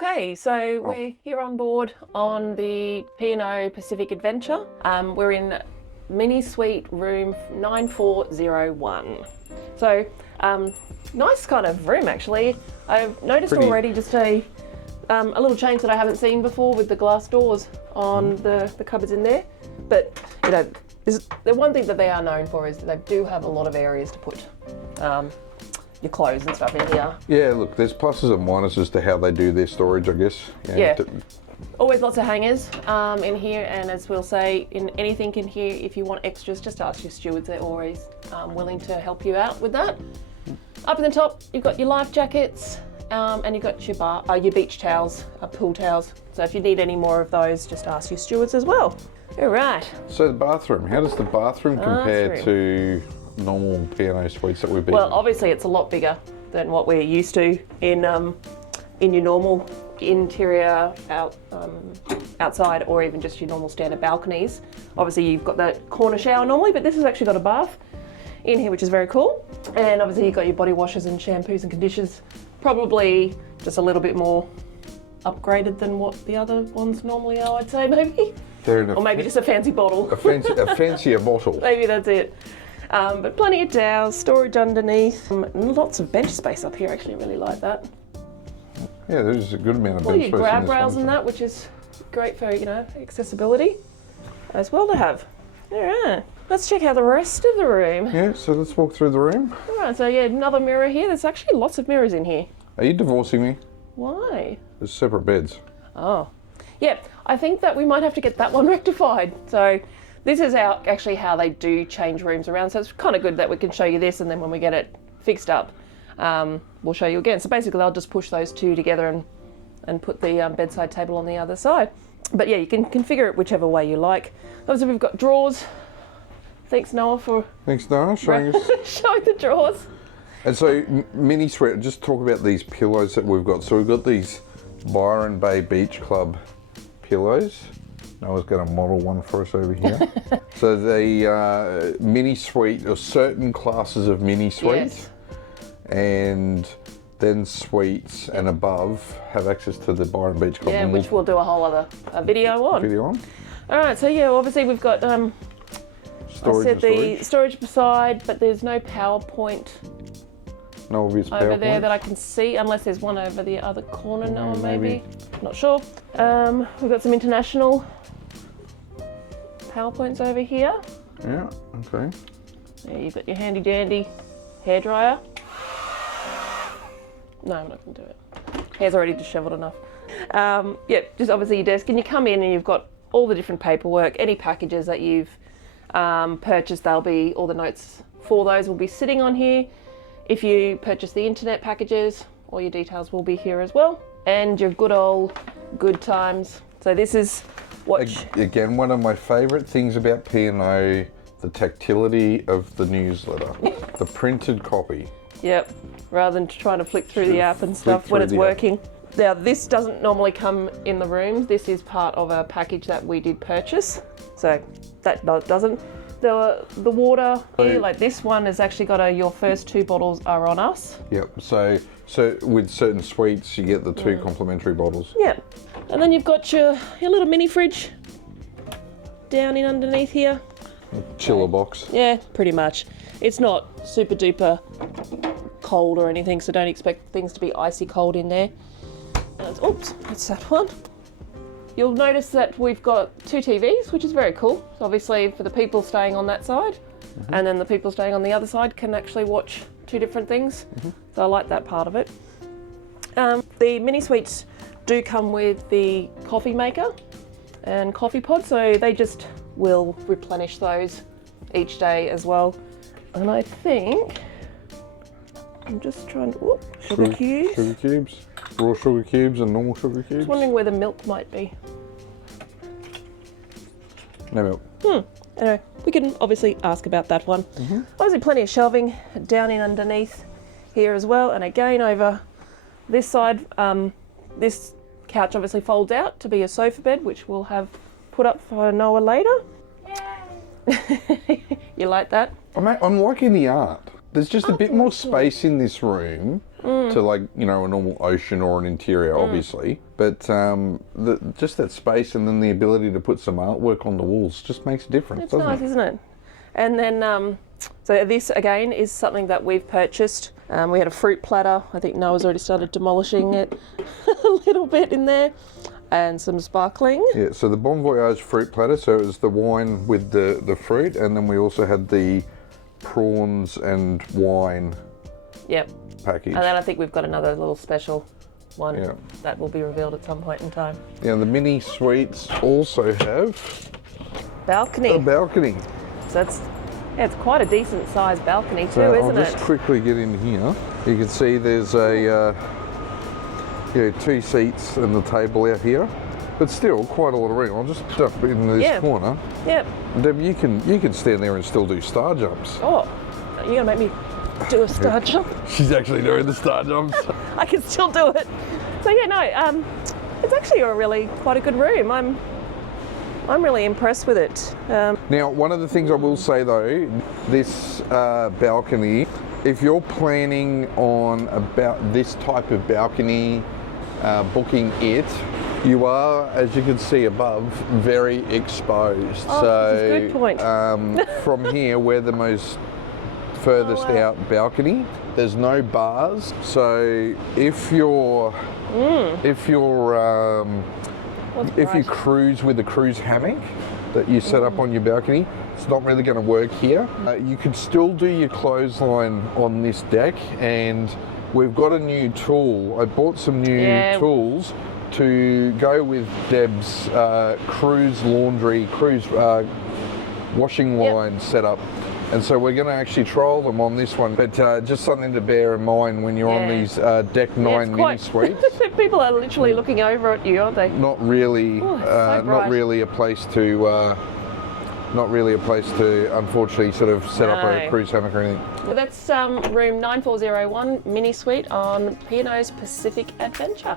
Okay, so we're here on board on the P&O Pacific Adventure. We're in mini suite room 9401. So, nice kind of room actually. I've noticed already just a little change that I haven't seen before with the glass doors on the cupboards in there. But, you know, the one thing that they are known for is that they do have a lot of areas to put your clothes and stuff in here. Yeah, look, there's pluses and minuses to how they do their storage, I guess. Yeah. Always lots of hangers in here, and as we'll say, in anything in here, if you want extras, just ask your stewards. They're always willing to help you out with that. Up in the top, you've got your life jackets, and you've got your beach towels, pool towels. So if you need any more of those, just ask your stewards as well. All right. So the bathroom, how does the bathroom compare to normal P&O suites that we've been Well, obviously it's a lot bigger than what we're used to in your normal interior outside, or even just your normal standard balconies. Obviously you've got that corner shower normally, but this has actually got a bath in here, which is very cool. And obviously you've got your body washers and shampoos and conditioners, probably just a little bit more upgraded than what the other ones normally are, I'd say, maybe. Or maybe just a fancy bottle. A fancier bottle. Maybe that's it. But plenty of towels, storage underneath, lots of bench space up here. Actually, really like that. Yeah, there's a good amount of bench space. Your grab rails and that, which is great for, you know, accessibility as well to have. All right, let's check out the rest of the room. Yeah, so let's walk through the room. All right, so yeah, another mirror here. There's actually lots of mirrors in here. Are you divorcing me? Why? There's separate beds. Oh, yeah. I think that we might have to get that one rectified. So. This is actually how they do change rooms around, so it's kind of good that we can show you this, and then when we get it fixed up, we'll show you again. So basically they'll just push those two together and put the bedside table on the other side. But yeah, you can configure it whichever way you like. Obviously we've got drawers. Thanks Noah for showing us. showing the drawers. And so mini suite, just talk about these pillows that we've got. So we've got these Byron Bay Beach Club pillows. Noah's got a model one for us over here. So the mini suite, or certain classes of mini suites, and then suites and above have access to the Byron Beach Club. Yeah, which we'll do a whole other video on. All right, so yeah, obviously we've got the storage beside, but there's no PowerPoint. No obvious over PowerPoint there that I can see, unless there's one over the other corner. No, maybe. Not sure. We've got some international PowerPoints over here. Yeah, okay. Yeah, you've got your handy dandy hairdryer. No, I'm not going to do it. Hair's already dishevelled enough. Yeah, just obviously your desk, and you come in and you've got all the different paperwork, any packages that you've purchased, they'll be, all the notes for those will be sitting on here. If you purchase the internet packages, all your details will be here as well. And your good old good times. So this is what... Again, one of my favourite things about P&O, the tactility of the newsletter. The printed copy. Yep, rather than trying to flick through the app and stuff when it's working. Now this doesn't normally come in the rooms. This is part of a package that we did purchase. So that doesn't. The water here, like this one has actually got your first 2 bottles are on us. Yep, so with certain suites you get the 2 complimentary bottles. Yeah, and then you've got your little mini fridge down in underneath here. Chiller box. Yeah, pretty much. It's not super duper cold or anything, so don't expect things to be icy cold in there. Oops, that's that one. You'll notice that we've got 2 TVs, which is very cool. So obviously for the people staying on that side, and then the people staying on the other side can actually watch 2 different things. So I like that part of it. The mini suites do come with the coffee maker and coffee pod, so they just will replenish those each day as well. And I think, I'm just trying to, sugar cubes. Sugar cubes. Raw sugar cubes and normal sugar cubes. Just wondering where the milk might be. No milk. Anyway, we can obviously ask about that one. Obviously plenty of shelving down in underneath here as well. And again over this side, this couch obviously folds out to be a sofa bed, which we'll have put up for Noah later. You like that? I'm liking the art. There's just a bit more space in this room to like, you know, a normal ocean or an interior, obviously. But just that space and then the ability to put some artwork on the walls just makes a difference, It's doesn't nice, it? isn't it? And then, so this again is something that we've purchased. We had a fruit platter. I think Noah's already started demolishing it a little bit in there. And some sparkling. Yeah, so the Bon Voyage fruit platter, so it was the wine with the fruit, and then we also had the prawns and wine Yep. package. And then I think we've got another little special one Yeah. that will be revealed at some point in time. Yeah, the mini suites also have Balcony. a balcony. So it's quite a decent sized balcony too, So isn't I'll just it? quickly get in here. You can see there's a two seats and the table out here, but still quite a lot of room. I'll just jump in this corner. Yep. Deb, you can stand there and still do star jumps. Oh, you're gonna make me do a star jump? She's actually doing the star jumps. I can still do it. So yeah, no, it's actually quite a good room. I'm really impressed with it. Now, one of the things I will say though, this balcony, if you're planning on about this type of balcony, booking it, you are, as you can see above, very exposed. Oh, so that's a good point. From here, we're the most furthest out balcony. There's no bars, so if you cruise with a cruise hammock that you set up on your balcony, it's not really going to work here. You could still do your clothesline on this deck, and we've got a new tool. I bought some new tools to go with Deb's cruise washing line setup. And so we're going to actually trial them on this one, but just something to bear in mind when you're on these Deck 9 mini suites. People are literally looking over at you, aren't they? Not really, so not really a place to, unfortunately, sort of set up a cruise hammock or anything. Well, that's room 9401 mini suite on P&O's Pacific Adventure.